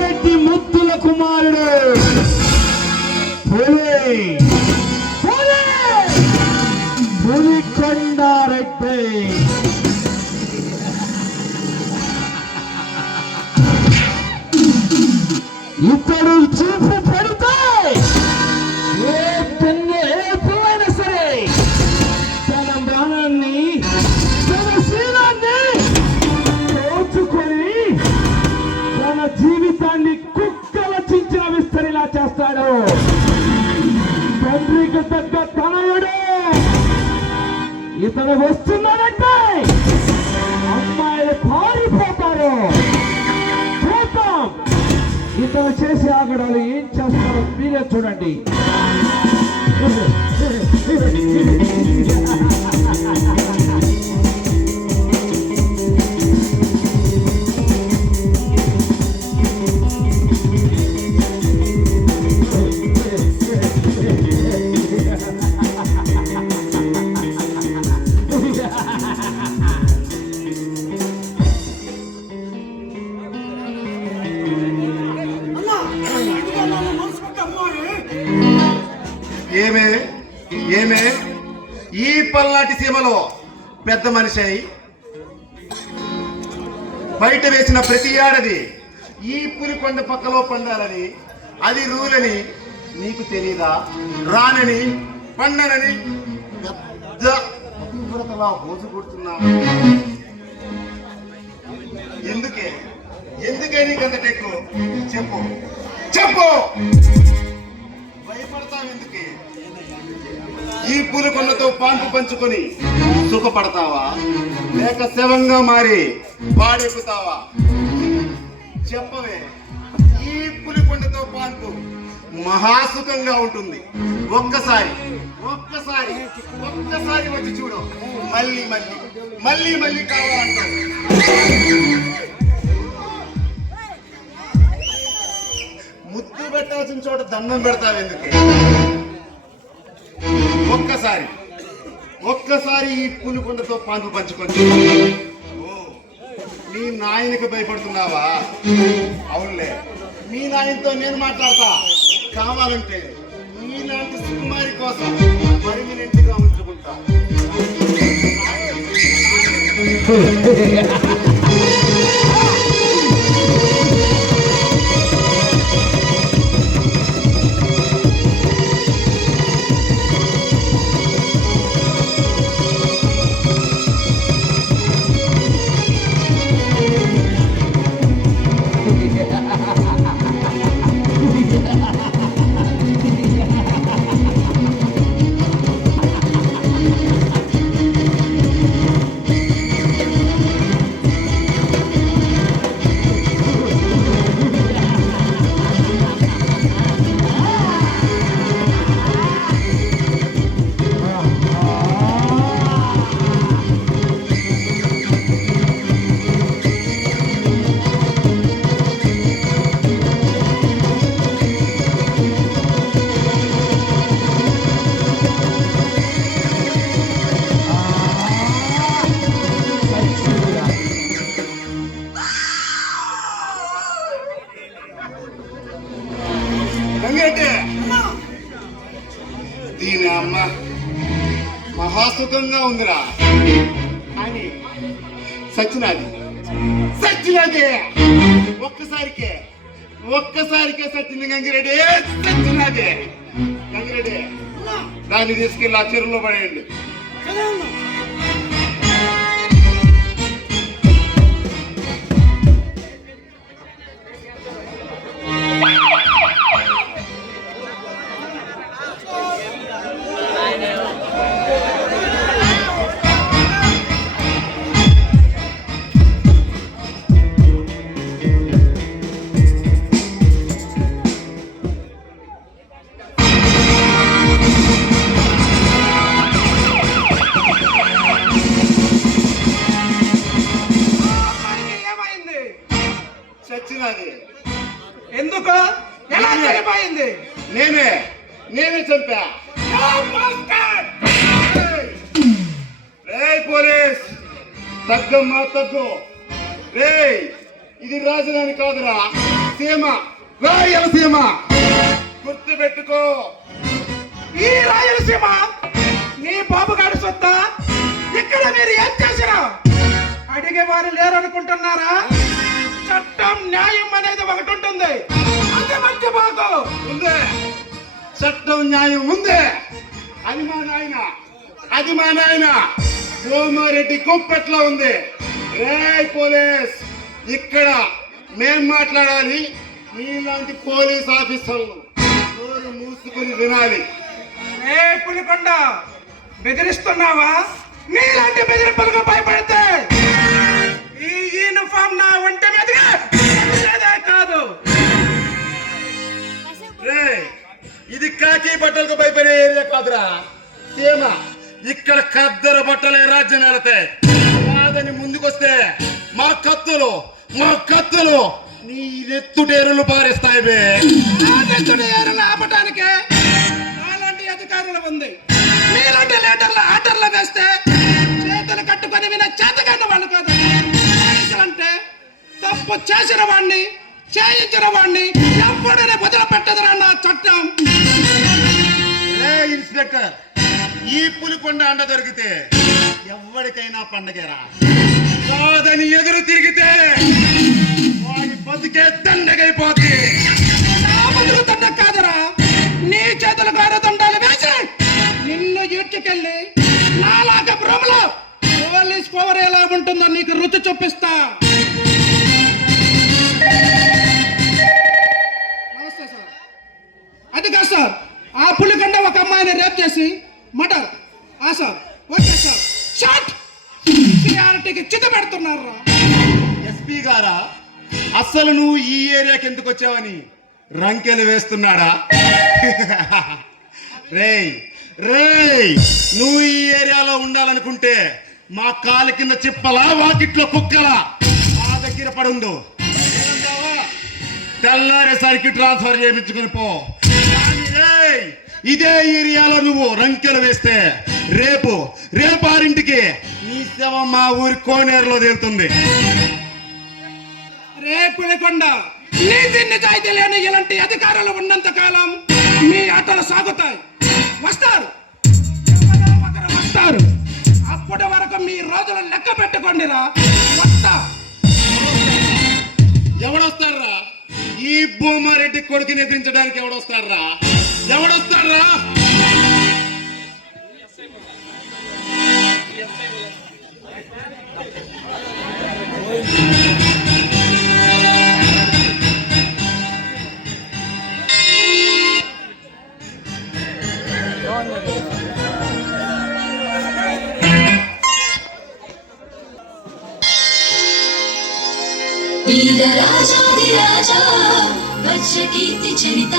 రెడ్డి ముద్దుల కుమారుడు పులికొండారెడ్డి. ఇతడు చూపు పెడితే ఏ పువ్వైనా సరే తన బాణాన్ని తన శీలాన్ని దోచుకొని తన జీవితాన్ని కుక్కల చించిన విస్తరిలా చేస్తాడు. తండ్రికి తగ్గ తనయుడు ఇతను వస్తున్నాడంటే అమ్మాయిలు పారిపోతారు. చూద్దాం ఇతను చేసే ఆగడాలు ఏం చేస్తారో మీరే చూడండి. ఏమే ఈ పల్నాటి సీమలో పెద్ద మనిషి అయి బయట వేసిన ప్రతి ఏడాది ఈ పులికొండ పక్కలో పండాలని అది రూలని నీకు తెలీదా? రానని పండనని పెద్ద పతివ్రతలా పోజు కొడుతున్నా. ఎందుకే నీకంత టెక్కు? చెప్పు చెప్పు. భయపడతావు ఎందుకే? ఈ పులికొండతో పాంపు పంచుకొని సుఖపడతావా, లేక శవంగా మారి పాడెక్కుతావా? చెప్పవే. ఈ పులికొండతో పాన్పు మహాసుఖంగా ఉంటుంది. ఒక్కసారి వచ్చి చూడు. మళ్ళీ కావాలంటావు. ముద్దు పెట్టాల్సిన చోట దండం పెడతావు ఎందుకే? ఒక్కసారి ఈ పులికొండతో పాన్పు పంచుకొని మీ నాయనకి భయపడుతున్నావా? అవునులే, మీ నాయనతో నేను మాట్లాడతా. కావాలంటే మీలాంటి సుకుమారి కోసం పర్మినెంట్ గా ఉంచుకుంటా. దీని అమ్మ మహాసుఖంగా ఉందిరా అని సచ్చినది. ఒక్కసారికే సచ్చింది గంగిరెడ్డి. గంగిరెడ్డి దాన్ని తీసుకెళ్ళి ఆ చెరువులో పడేయండి. ఎందుకు ఎలా చనిపోయింది? నేనే చంపా. తగ్గమ్మా తగ్గు. రేయ్, ఇది రాజధాని కాదురా, సీమ, రాయలసీమ. గుర్తు పెట్టుకో. ఈ రాయలసీమ నీ బాబుగాడి సొత్తా? ఇక్కడ మీరు ఏం చేసినా అడిగే వారు లేరనుకుంటున్నారా? చట్టం న్యాయం అనేది ఒకటి ఉంటుంది, అది మంచి బాగు ఉందే. చట్టం న్యాయం ఉందే. అది మా నాయన గోమారెడ్డి గుప్పెట్లో ఉంది. రేయ్ పోలీస్, ఇక్కడ మేం మాట్లాడాలి, మీలాంటి పోలీస్ ఆఫీసర్లు నోరు మూసుకుని వినాలి. ఏ పులికొండ, బెదిరిస్తున్నావా? మీలాంటి బెదిరింపులకు భయపడితే ఈ యూనిఫామ్ నా ఒంటి మీదగా ఉండేదే కాదు. రేయ్, ఇది కాకి బట్టలకు భయపడే ఏరియా కాదురా, సీమ. ఇక్కడ ఖద్దరు బట్టలే రాజ్యం నెలతాయి. కాదని ముందుకొస్తే మా కత్తులు నీ నెత్తుటేరులు పారేస్తాయి బే. ఆపటానికే అలాంటి అధికారులు ఉంది. మీలాంటి లీడర్ల ఆర్డర్లు వేస్తే చేతులు కట్టుకొని విన చేతగాని వాళ్ళు కాదు. అంటే తప్పు చేసిన వాడిని, చేయించిన వాడిని ఎప్పుడైనా వదిలిపెట్టదురా నా చట్టం. ఇన్స్పెక్టర్, ఈ పులికొండ అండ దొరికితే ఎవరికైనా పండగేరా. కాదని ఎదురు తిరిగితే వాడి బతికే దండగైపోతుంది. నా బతుకు దండ కాదురా, నీ చేతులు గారు దండాలు వేసి నిన్ను ఈడ్చుకెళ్ళి నాలాగా భ్రమలో పోలీస్ పవర్ ఎలా ఉంటుందో నీకు రుచి చూపిస్తా. నమస్తే సార్. అది కాదు సార్, ఆ పులికొండ ఒక అమ్మాయిని రేప్ చేసి murder. Sir, okay sir, shot. సిఆర్టీకి చిత పెడుతున్నారు. ఎస్పీ గారా, అసలు నువ్వు ఈ ఏరియాకి ఎందుకు వచ్చావని రంకెలు వేస్తున్నాడా? రేయ్, నువ్వు ఈ ఏరియాలో ఉండాలనుకుంటే మా కాలు కింద చిప్పలా, వాకిట్లో కుక్కలా మా దగ్గర పడుండు. తెల్లారేసరికి ట్రాన్స్ఫర్ చేయించుకుని పో. కానీ రేయ్, ఇదే ఏరియాలో నువ్వు రంకెలు వేస్తే రేపు 6ంటికి నీ శవం మా ఊరి కోనేరులో తేలుతుంది. రేపులకొండ, నీతి నిజాయితీ లేని ఇలాంటి అధికారులు ఉన్నంత కాలం మీ ఆటలు సాగుతాయి. వస్తారు, ఎవరో ఒకరు వస్తారు. అప్పటి వరకు మీ రోజులు లెక్క పెట్టుకోండిరా. వస్తా. ఎవడొస్తాడ్రా? ఈ భూమారెడ్డి కొడుకుని ఎదిరించడానికి ఎవడొస్తాడ్రా? రాజాదిరాజా వజ్రకీర్తి చరిత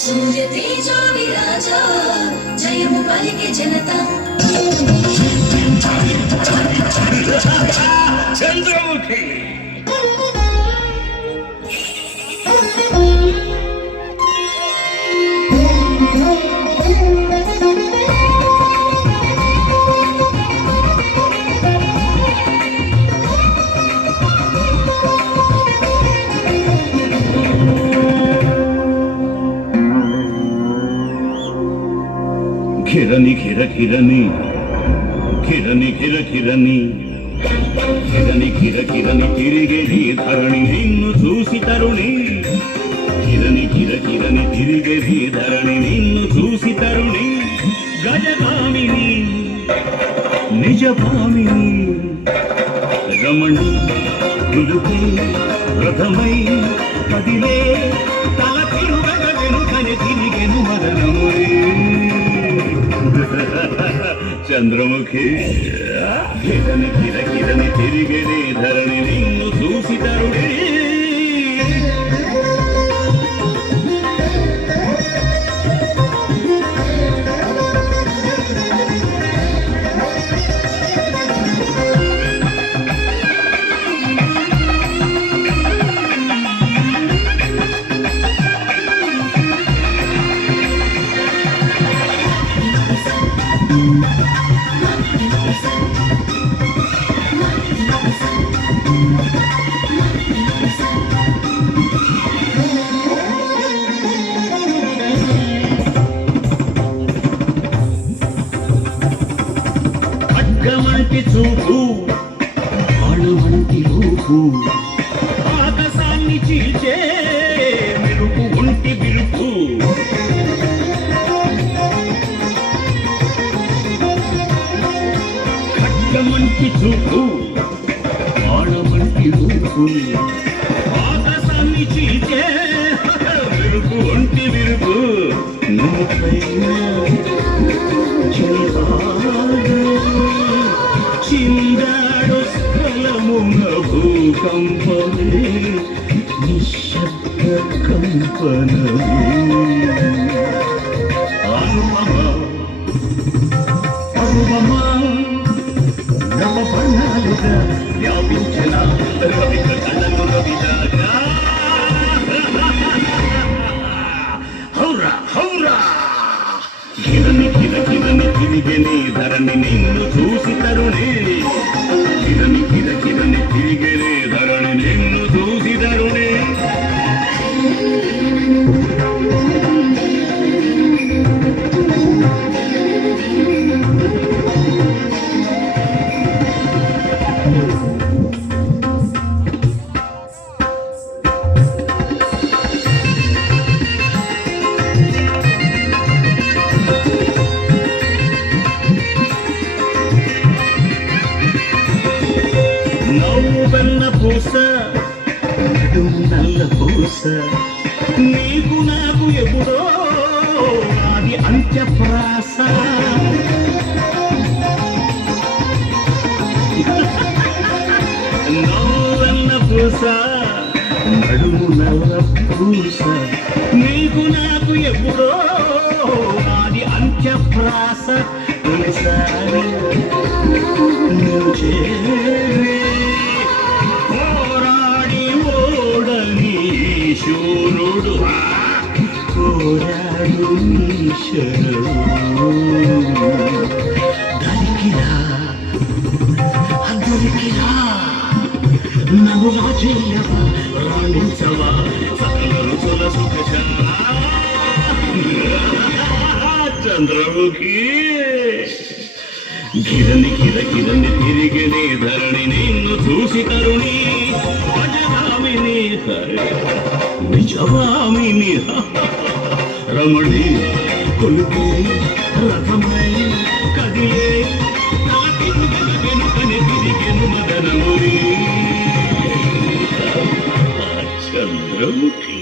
సూర్య తేజ విరాజా జయము పలికే జనత చంద్రముఖి కిరణి కిర కిరణి కిరణి కిర కిరణి కిరణి కిర కిరణి తిరిగేది ధరణి నిన్ను చూసి తరుణి కిరణి కిర కిరణి తిరిగేది ధరణి నిన్ను చూసి తరుణి గజగామిని నిజభామిని రమణి గులుకే రథమై కదిలే తల తిరుగగ వెనుకని తిరిగెను మదనమురే చంద్రముఖి కిరణి కిర కిరణి తిరిగేనే ధరణి నిన్ను చూసి తరుణి వంటి చూపు వంటి రూపు ఆకాశాన్ని చీల్చే మెరుపు ఒంటి బిరుపు ఖడ్గమంటి చూపు వంటి రూపు ఆకాశాన్ని చీల్చే మెరుపు ఒంటి బిరుపు చిందాడు స్థలమున భూకంపమే నిశ్శబ్ద కంపనమే అనుపమా నవపర్ణాలుగా వ్యాపించిన రవిక కళలు రవిదాగా హౌరా హౌరా కిరణి కిరని తిరిగని ధరణి నిన్ను చూసి తరుణి కిరణి కిరని తిరిగని ధరణి నిన్ను చూసి తరుణి నవ్వెన్న పూస నల్ల పూస నీకు నాకు ఎప్పుడో అది అంత్యప్రాస నవ్వెన్న పూస నడుము నల్ల పూస నీకు నాకు ఎప్పుడో అది అంత్యప్రాస తొలిసారి నువ్వు చేరే పోరాడి ఓడని శూరుడు కోరాడు ఈశ్వరుడు దరికిరా దరికిరా నవ్వుగా చెయ్యవా రాణించవా సకల రుచుల సుఖశాల చంద్రముఖి కిరణి కిరని తిరిగని ధరణి నిన్ను చూసి తరుణి అజగామిని నిజవామిని రమణి కొలుపు రథమై కదిలే వెనుకని తిరిగెను మదనమురి చంద్రముఖి